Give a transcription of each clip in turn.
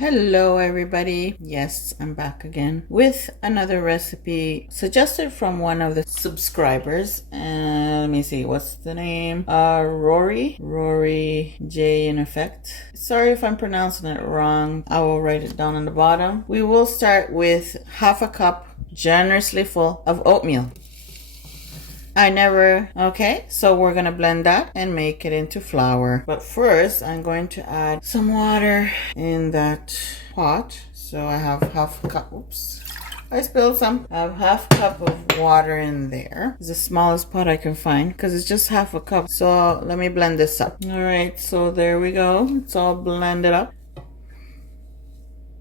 Hello everybody. Yes, I'm back again with another recipe suggested from one of the subscribers. And let me see, what's the name? Rory J in effect. Sorry if I'm pronouncing it wrong. I will write it down on the bottom. We will start with half a cup, generously full, of oatmeal. Okay, so we're gonna blend that and make it into flour. But first, I'm going to add some water in that pot. So I have half a cup, oops. I spilled some. I have half a cup of water in there. It's the smallest pot I can find because it's just half a cup. So let me blend this up. All right, so there we go. It's all blended up.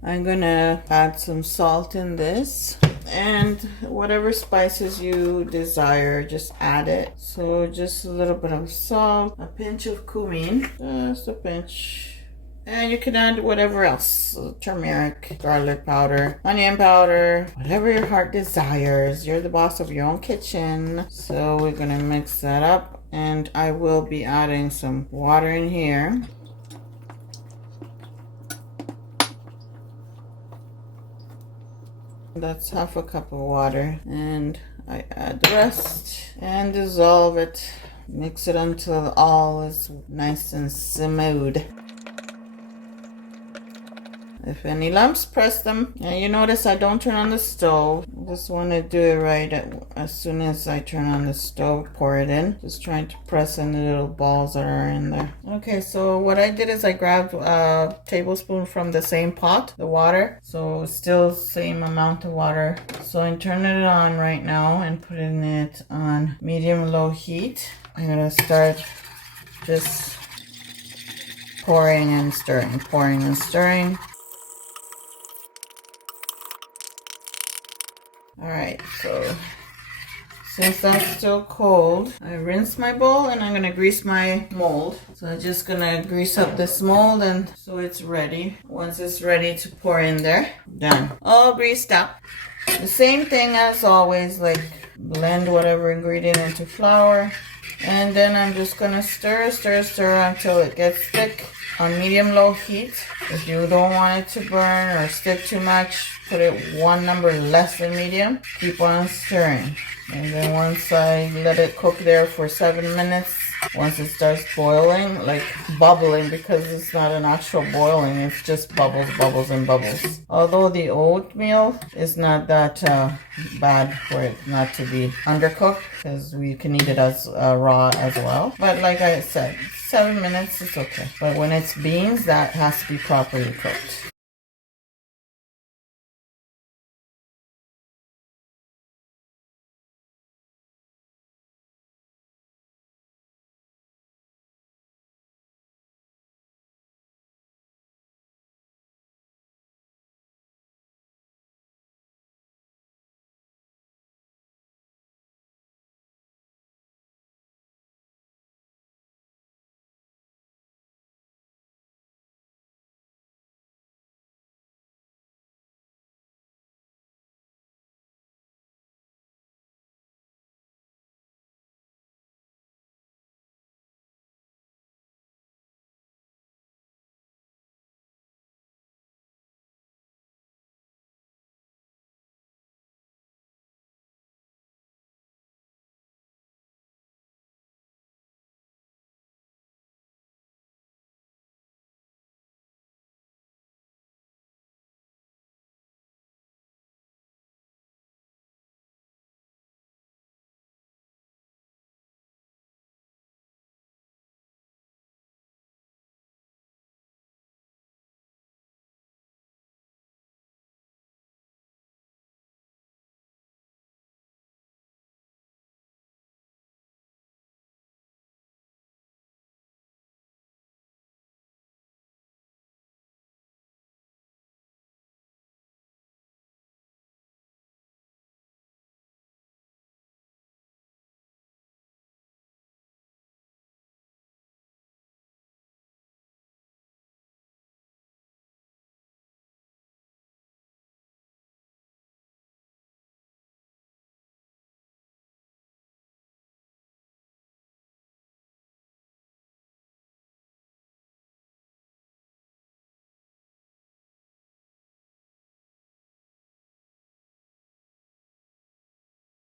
I'm gonna add some salt in this and whatever spices you desire, just add it. So just a little bit of salt, a pinch of cumin, just a pinch. And you can add whatever else, turmeric, garlic powder, onion powder, whatever your heart desires. You're the boss of your own kitchen. So we're gonna mix that up, and I will be adding some water in here. That's half a cup of water, and I add the rest and dissolve it. Mix it until all is nice and smooth. If any lumps, press them. And you notice I don't turn on the stove. I just want to do it right as soon as I turn on the stove, pour it in. Just trying to press in the little balls that are in there. Okay, so what I did is I grabbed a tablespoon from the same pot, the water. So still same amount of water. So I'm turning it on right now and putting it on medium-low heat. I'm gonna start just pouring and stirring, pouring and stirring. Alright, so since that's still cold, I rinse my bowl and I'm gonna grease my mold. So I'm just gonna grease up this mold and so it's ready. Once it's ready to pour in there, done. All greased up. The same thing as always, like blend whatever ingredient into flour. And then I'm just gonna stir until it gets thick on medium-low heat. If you don't want it to burn or stick too much, put it one number less than medium. Keep on stirring. And then once I let it cook there for 7 minutes, once it starts boiling, like bubbling, because it's not an actual boiling, it's just bubbles, bubbles, and bubbles. Although the oatmeal is not that bad for it not to be undercooked, because we can eat it as raw as well. But like I said, 7 minutes is okay. But when it's beans, that has to be properly cooked.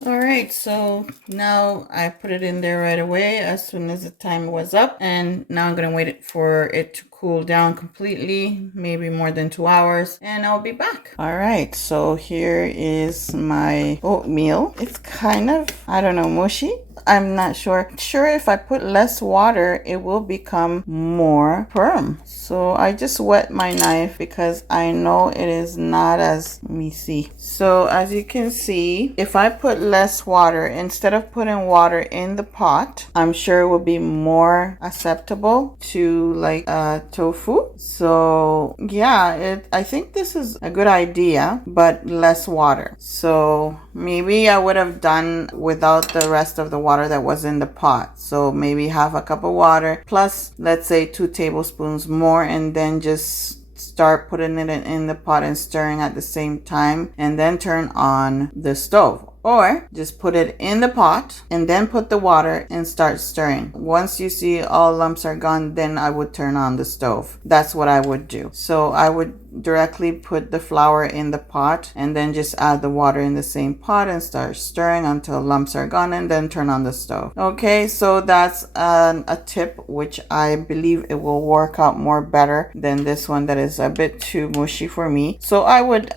All right, so now I put it in there right away as soon as the time was up. And now I'm going to wait for it to cool down completely, maybe more than 2 hours, and I'll be back. All right, so here is my oatmeal. It's kind of, I don't know, mushy. I'm not sure. Sure, if I put less water, it will become more firm. So I just wet my knife because I know it is not as, let me see. So as you can see, if I put less water, instead of putting water in the pot, I'm sure it will be more acceptable to like tofu. So yeah, I think this is a good idea, but less water. So maybe I would have done without the rest of the water that was in the pot. So maybe half a cup of water plus, let's say, 2 tablespoons more, and then just start putting it in the pot and stirring at the same time, and then turn on the stove. Or just put it in the pot and then put the water and start stirring. Once you see all lumps are gone, then I would turn on the stove. That's what I would do. So I would directly put the flour in the pot and then just add the water in the same pot and start stirring until lumps are gone, and then turn on the stove. Okay, so that's a tip which I believe it will work out more better than this one that is a bit too mushy for me. So I would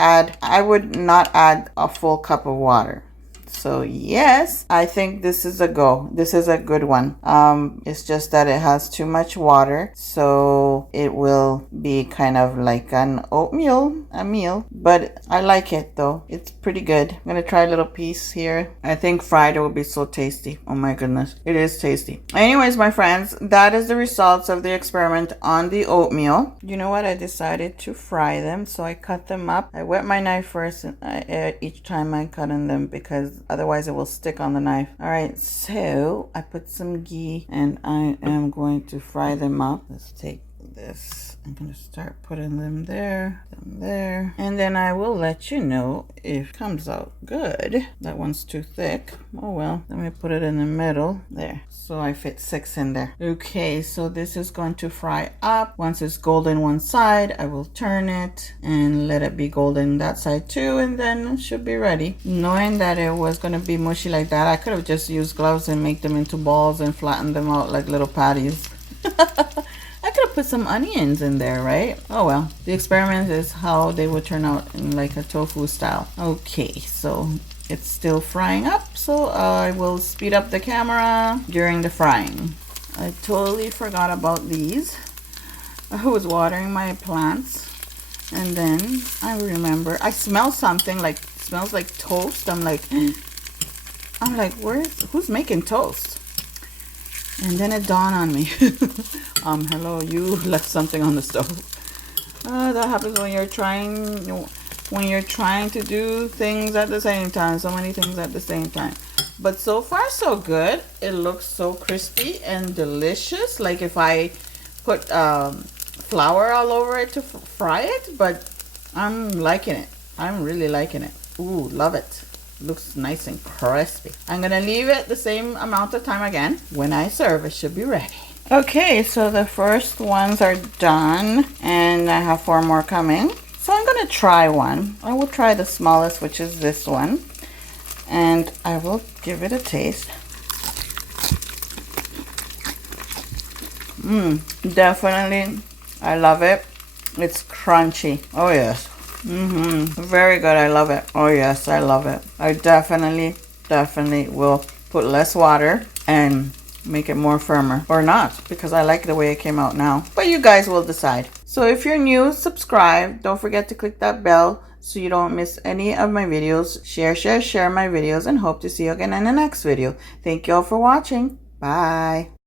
not add a full cup of water. So yes, I think this is a go. This is a good one. It's just that it has too much water, so it will be kind of like an oatmeal, a meal. But I like it though. It's pretty good. I'm gonna try a little piece here. I think fried it will be so tasty. Oh my goodness, it is tasty. Anyways, my friends, that is the results of the experiment on the oatmeal. You know what? I decided to fry them, so I cut them up. I wet my knife first each time I cut in them because otherwise it will stick on the knife. All right, so I put some ghee and I am going to fry them up. Let's take this. I'm going to start putting them there, and then I will let you know if it comes out good. That one's too thick. Oh well, let me put it in the middle there. So I fit 6 in there. Okay, so this is going to fry up. Once it's golden one side, I will turn it and let it be golden that side too, and then it should be ready. Knowing that it was going to be mushy like that, I could have just used gloves and make them into balls and flatten them out like little patties. I could have put some onions in there, right? Oh well, the experiment is how they would turn out in like a tofu style. Okay, so it's still frying up, so I will speed up the camera during the frying. I totally forgot about these. I was watering my plants, and then I remember I smell something like, smells like toast. I'm like, who's making toast? And then it dawned on me. Hello, you left something on the stove. That happens when you're trying to do things at the same time. So many things at the same time. But so far, so good. It looks so crispy and delicious. Like if I put flour all over it to fry it. But I'm liking it. I'm really liking it. Ooh, love it. Looks nice and crispy. I'm gonna leave it the same amount of time again. When I serve, it should be ready. Okay, so the first ones are done, and I have 4 more coming. So I'm gonna try one. I will try the smallest, which is this one, and I will give it a taste. Definitely, I love it. It's crunchy. Oh yes. Very good. I love it. Oh yes, I love it. I definitely will put less water and make it more firmer, or not, because I like the way it came out now. But you guys will decide. So if you're new, subscribe. Don't forget to click that bell so you don't miss any of my videos. Share my videos, and hope to see you again in the next video. Thank you all for watching. Bye.